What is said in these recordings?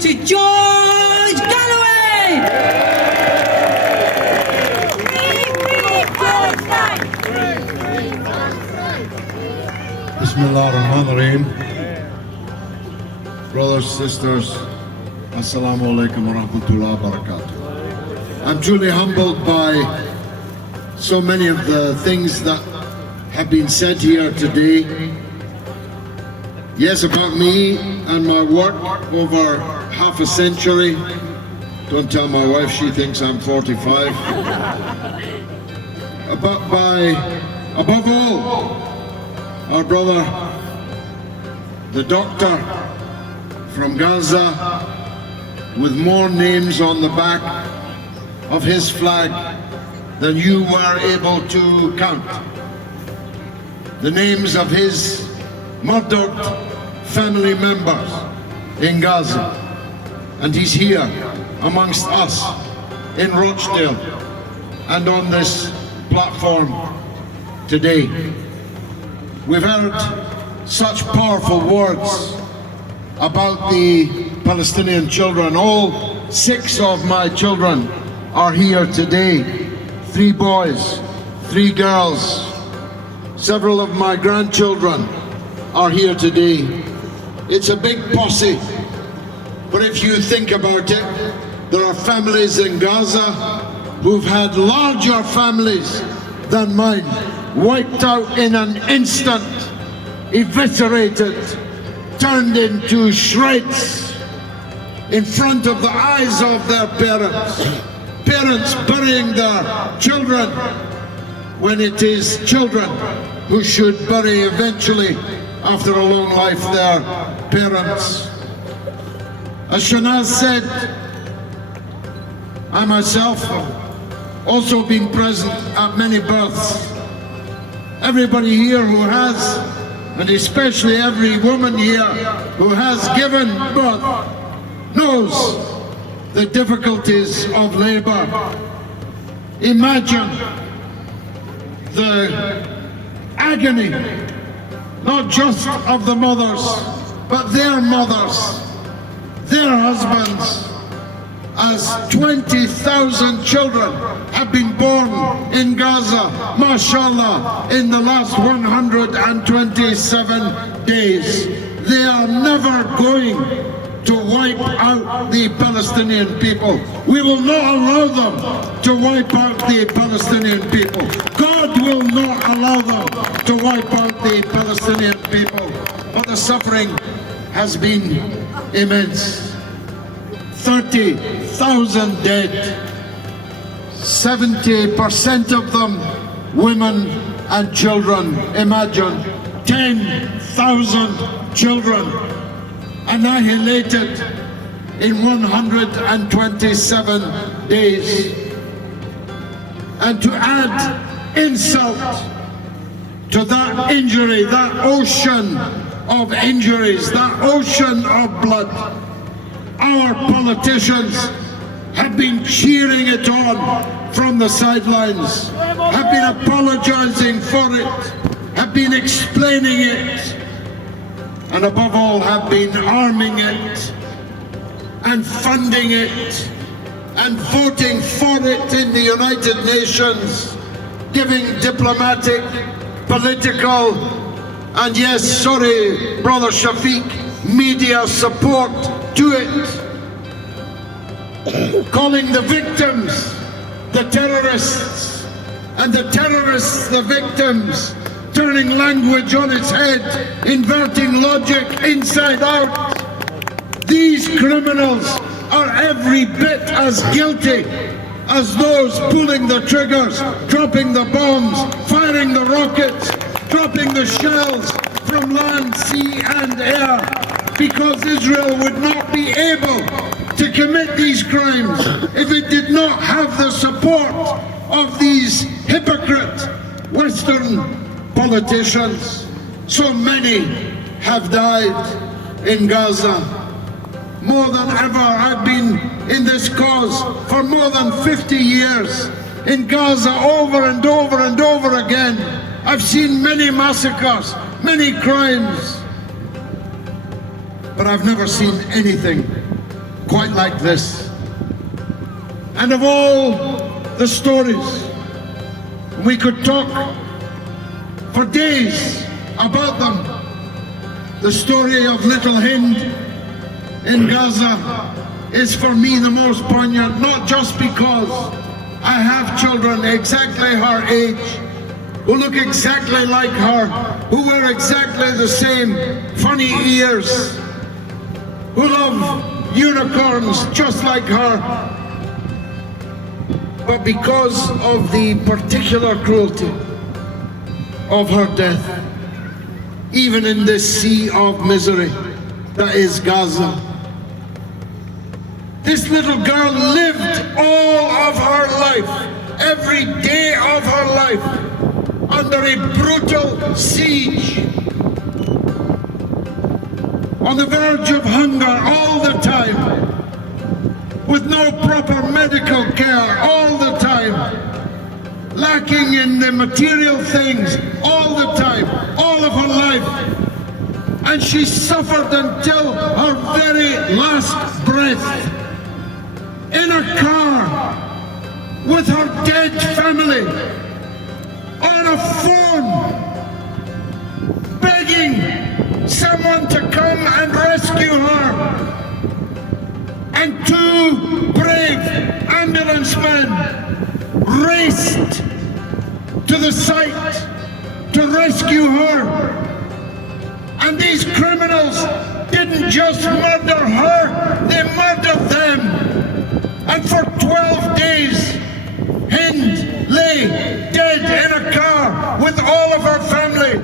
to George Galloway. Bismillah ar-Rahman ar-Rahim. Brothers, sisters, Assalamu alaikum wa rahmatullahi wa barakatuh. I'm truly humbled by so many of the things that have been said here today. Yes, about me and my work over half a century. Don't tell my wife, she thinks I'm 45. Above all, our brother, the doctor from Gaza, with more names on the back of his flag than you were able to count. The names of his murdered family members in Gaza. And he's here amongst us in Rochdale and on this platform today. We've heard such powerful words about the Palestinian children. All 6 of my children are here today. 3 boys, 3 girls. Several of my grandchildren are here today. It's a big posse, but if you think about it, there are families in Gaza who've had larger families than mine, wiped out in an instant, eviscerated, turned into shreds in front of the eyes of their parents. Parents burying their children when it is children who should bury eventually, after a long life, their parents. As Shanaz said, I myself have also been present at many births. Everybody here who has, and especially every woman here who has given birth, knows the difficulties of labor. Imagine the agony, not just of the mothers, but their mothers, their husbands, as 20,000 children have been born in Gaza, mashallah, in the last 127 days. They are never going to wipe out the Palestinian people. We will not allow them to wipe out the Palestinian people. God will not allow them to wipe out the Palestinian people. But the suffering has been immense. 30,000 dead, 70% of them women and children. Imagine 10,000 children annihilated in 127 days. And to add insult to that injury, that ocean of injuries, that ocean of blood, our politicians have been cheering it on from the sidelines, have been apologizing for it, have been explaining it, and above all have been arming it and funding it and voting for it in the United Nations, giving diplomatic, political, and yes, sorry, Brother Shafiq, media support to it, calling the victims the terrorists and the terrorists the victims, turning language on its head, inverting logic inside out. These criminals are every bit as guilty as those pulling the triggers, dropping the bombs, firing the rockets, dropping the shells from land, sea and air, because Israel would not be able to commit these crimes if it did not have the support of these hypocrite Western politicians. So many have died in Gaza. More than ever, I've been in this cause for more than 50 years. In Gaza, over and over and over again, I've seen many massacres, many crimes. But I've never seen anything quite like this. And of all the stories, we could talk for days about them. The story of little Hind in Gaza is for me the most poignant, not just because I have children exactly her age, who look exactly like her, who wear exactly the same funny ears, who love unicorns just like her, but because of the particular cruelty of her death, even in this sea of misery that is Gaza. This little girl lived all of her life, every day of her life, under a brutal siege, on the verge of hunger all the time, with no proper medical care all the time, lacking in the material things all the time, all of her life. And she suffered until her very last breath, in a car, with her dead family, on a phone, begging someone to come and rescue her. And two brave ambulance men raced to the site to rescue her. And these criminals didn't just murder her, they murdered them. And for 12 days, Hind lay dead in a car with all of her family,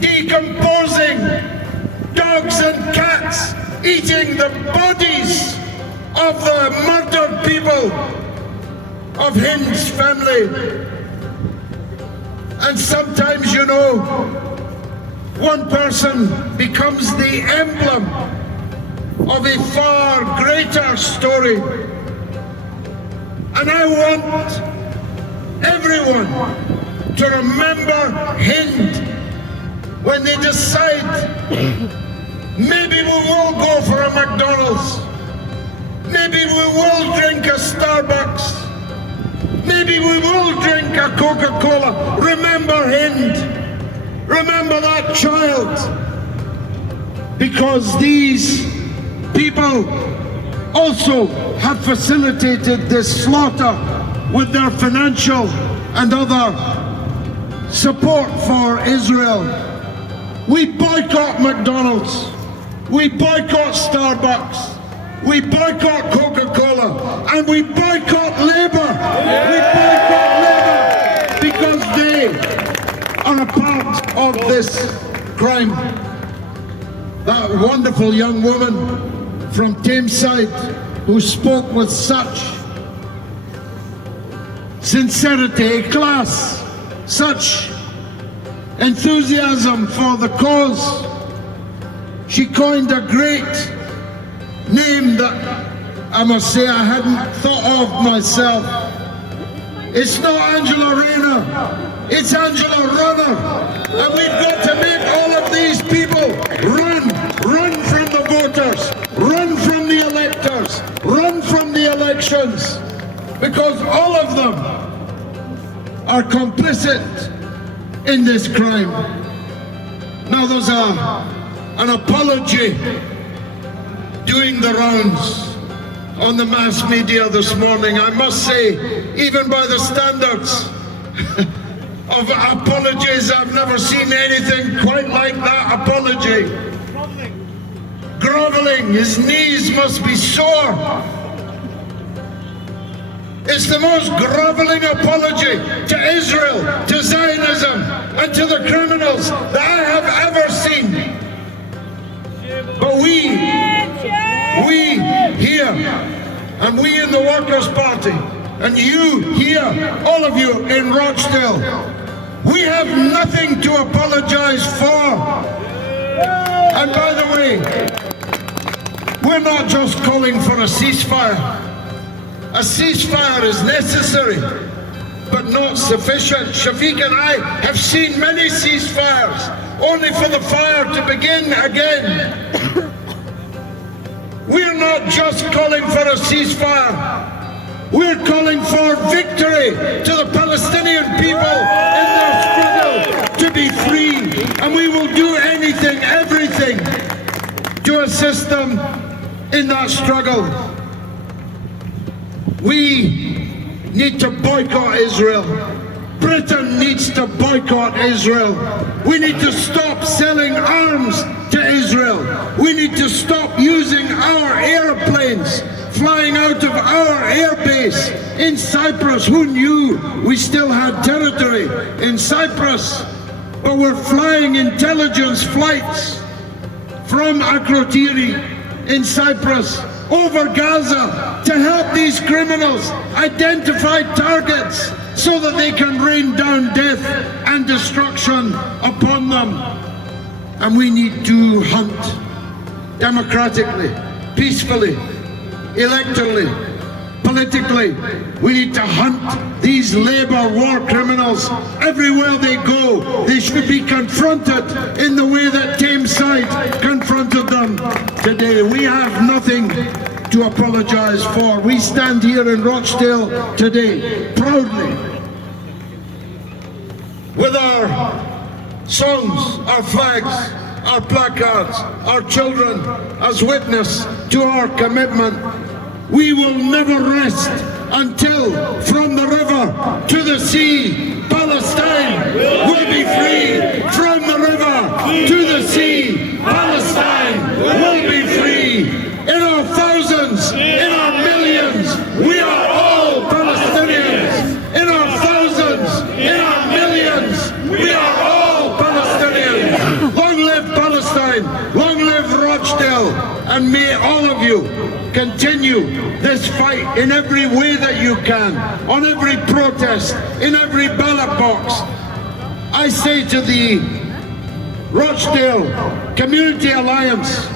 decomposing, dogs and cats eating the bodies of the murdered people of Hind's family. And sometimes, you know, one person becomes the emblem of a far greater story. And I want everyone to remember Hind when they decide, maybe we will go for a McDonald's, maybe we will drink a Starbucks, maybe we will drink a Coca-Cola. Remember Hind, remember that child, because these people also have facilitated this slaughter with their financial and other support for Israel. We boycott McDonald's, we boycott Starbucks, we boycott Coca-Cola, and we boycott Labour. We boycott Labour because they are a part of this crime. That wonderful young woman from Tameside who spoke with such sincerity, class, such enthusiasm for the cause. She coined a great name that I must say I hadn't thought of myself. It's not Angela Rayner, it's Angela Runner. And we've got to make all of these people run from the voters, run from the electors, run from the elections, because all of them are complicit in this crime. Now there's an apology doing the rounds on the mass media this morning. I must say, even by the standards of apologies, I've never seen anything quite like that apology. Groveling, his knees must be sore. It's the most groveling apology to Israel, to Zionism, and to the criminals that I have ever seen. But we here, and we in the Workers' Party, and you here, all of you in Rochdale, we have nothing to apologize for. And by the way, we're not just calling for a ceasefire. A ceasefire is necessary, but not sufficient. Shafiq and I have seen many ceasefires, only for the fire to begin again. We're not just calling for a ceasefire. We're calling for victory to the Palestinian people in their struggle to be free. And we will do anything, everything to assist them in that struggle. We need to boycott Israel. Britain needs to boycott Israel. We need to stop selling arms to Israel. We need to stop using our airplanes flying out of our airbase in Cyprus. Who knew we still had territory in Cyprus? But we're flying intelligence flights from Akrotiri in Cyprus over Gaza to help these criminals identify targets so that they can rain down death and destruction upon them. And we need to hunt democratically, peacefully, electorally, politically. We need to hunt these labor war criminals everywhere they go. They should be confronted in the way that Tameside confronted them today. We have nothing to apologize for. We stand here in Rochdale today proudly with our songs, our flags, our placards, our children as witness to our commitment. We will never rest until from the river to the sea, Palestine will be free. From the river to the sea, Palestine will be free. In our thousands, in our millions, we are all Palestinians. In our thousands, in our millions, we are all Palestinians. Long live Palestine, long live Rochdale, and may all of you continue this fight in every way that you can, on every protest, in every ballot box. I say to the Rochdale Community Alliance,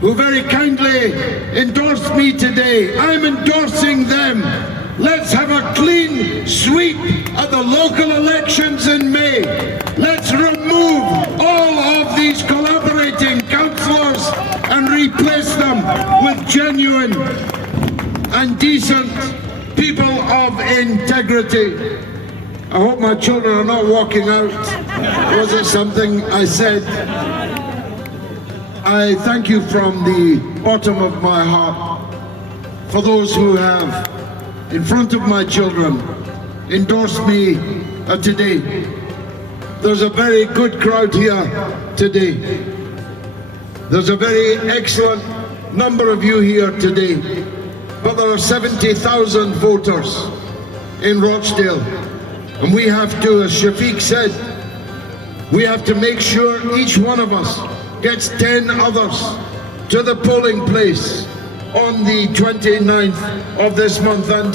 who very kindly endorsed me today, I'm endorsing them. Let's have a clean sweep at the local elections in May. Let's remove all of these collaborating councillors and replace them with genuine and decent people of integrity. I hope my children are not walking out. Was it something I said? I thank you from the bottom of my heart for those who have, in front of my children, endorsed me today. There's a very good crowd here today. There's a very excellent number of you here today. But there are 70,000 voters in Rochdale. And we have to, as Shafiq said, we have to make sure each one of us gets 10 others to the polling place on the 29th of this month. And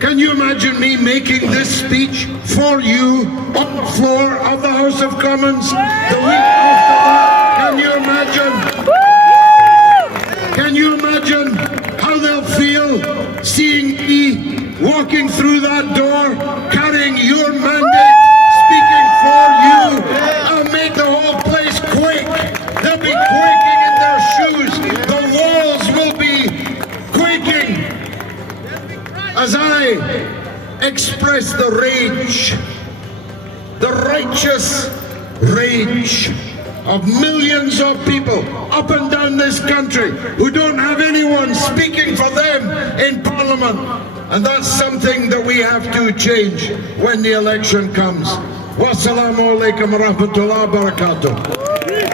can you imagine me making this speech for you on the floor of the House of Commons the week after that? Can you imagine? Can you imagine how they'll feel seeing me walking through that door, carrying your mandate, speaking for you? I'll make the whole place quake. They'll be quaking in their shoes. The walls will be quaking as I express the rage, the righteous rage of millions of people up and down this country who don't have anyone speaking for them in Parliament. And that's something that we have to change when the election comes. Wassalamu alaikum wa rahmatullahi wa barakatuh.